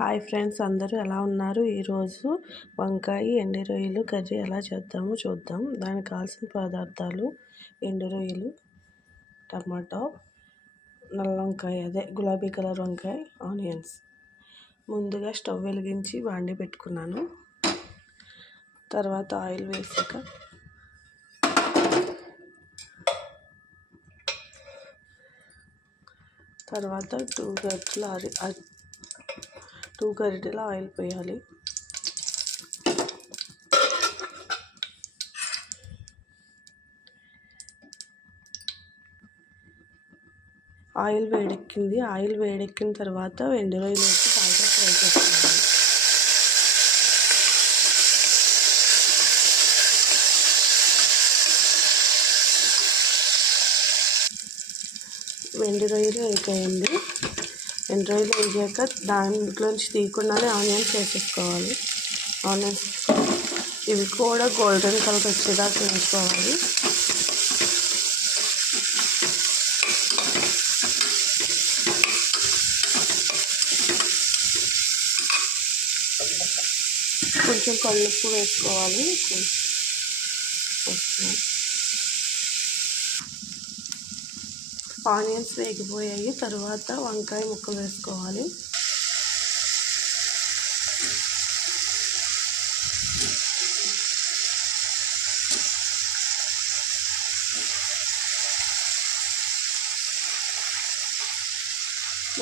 Hi friends, అందరూ ఎలా ఉన్నారు? ఈరోజు వంకాయ ఎండు రొయ్యలు కర్రీ ఎలా చేద్దామో చూద్దాం. దానికి కావాల్సిన పదార్థాలు: ఎండు రొయ్యలు, టమాటో, నల్ల వంకాయ అదే గులాబీ కలర్ వంకాయ, ఆనియన్స్. ముందుగా స్టవ్ వెలిగించి బాండి పెట్టుకున్నాను. తర్వాత ఆయిల్ వేసాక తర్వాత 2 గరిటెల ఆయిల్ పోయాలి. ఆయిల్ వేడెక్కిన తర్వాత ఎండు రొయ్యలు వేసి బాగా ఫ్రై చేసుకోవాలి. ఎండు రొయ్యలు వేగాయండి. ఎండు రొయ్యలు వేగాక దాంట్లోంచి తీయకుండానే ఆనియన్స్ వేసేసుకోవాలి. ఆనియన్స్ ఇవి కూడా గోల్డెన్ కలర్ వచ్చేదాకా వేసుకోవాలి. కొంచెం కల్లుప్పు వేసుకోవాలి. ఆనియన్స్ వేగిపోయాయి. తర్వాత వంకాయ ముక్కలు వేసుకోవాలి.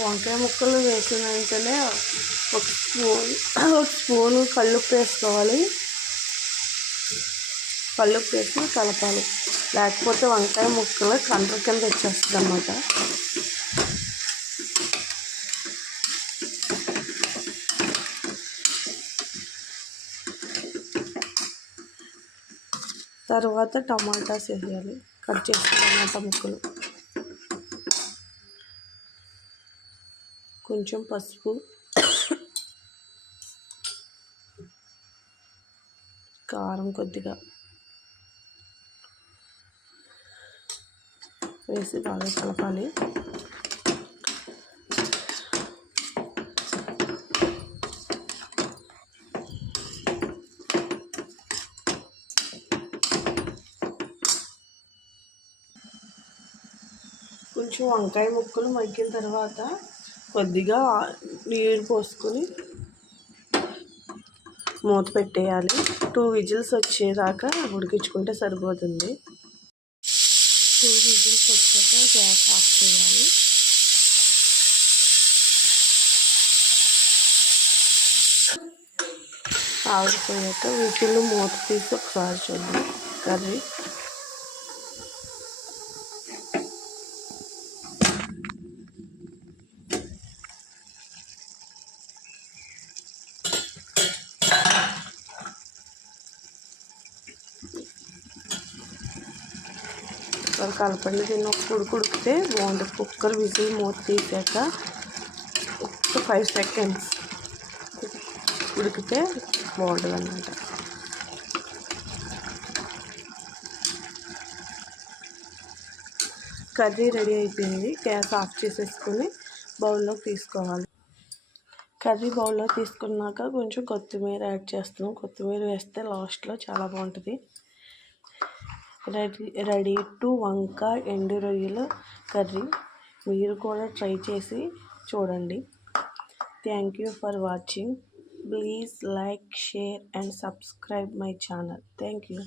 వంకాయ ముక్కలు వేసిన వెంటనే ఒక స్పూను కల్లుప్పు వేసుకోవాలి. కల్లుప్పు వేసి కలపాలి, లేకపోతే వంకాయ ముక్కలు కండ్ర కింద వచ్చేస్తుంది అన్నమాట. తర్వాత టమాటాస్ వేయాలి, కట్ చేసిన టమాటా ముక్కలు, కొంచెం పసుపు, కారం కొద్దిగా వేసి బాగా కలపాలి. కొంచెం వంకాయ ముక్కలు మగ్గిన తర్వాత కొద్దిగా నీరు పోసుకొని మూత పెట్టేయాలి. 2 విజిల్స్ వచ్చేదాకా ఉడికించుకుంటే సరిపోతుంది. 2 విజిల్స్ వచ్చాక గ్యాస్ ఆఫ్ చేయాలి. ఆవిరిపోయాక విజిల్ మూత తీసి ఒకసారి చూద్దాం. కర్రీ కలపండి. దీన్ని ఒక ఉడికితే బాగుంటుంది. కుక్కర్ విజిల్ మూత తీసాక ఒక 5 సెకండ్స్ ఉడికితే బాగుంటుంది అన్నమాట. కర్రీ రెడీ అయిపోయింది. గ్యాస్ ఆఫ్ చేసేసుకొని బౌల్లోకి తీసుకోవాలి. కర్రీ బౌల్లో తీసుకున్నాక కొంచెం కొత్తిమీర యాడ్ చేస్తున్నాం. కొత్తిమీర వేస్తే లాస్ట్లో చాలా బాగుంటుంది. రెడీ టు వంకాయ ఎండు రొయ్యల కర్రీ. మీరు కూడా ట్రై చేసి చూడండి. Thank you for watching. Please like, share and subscribe my channel. Thank you.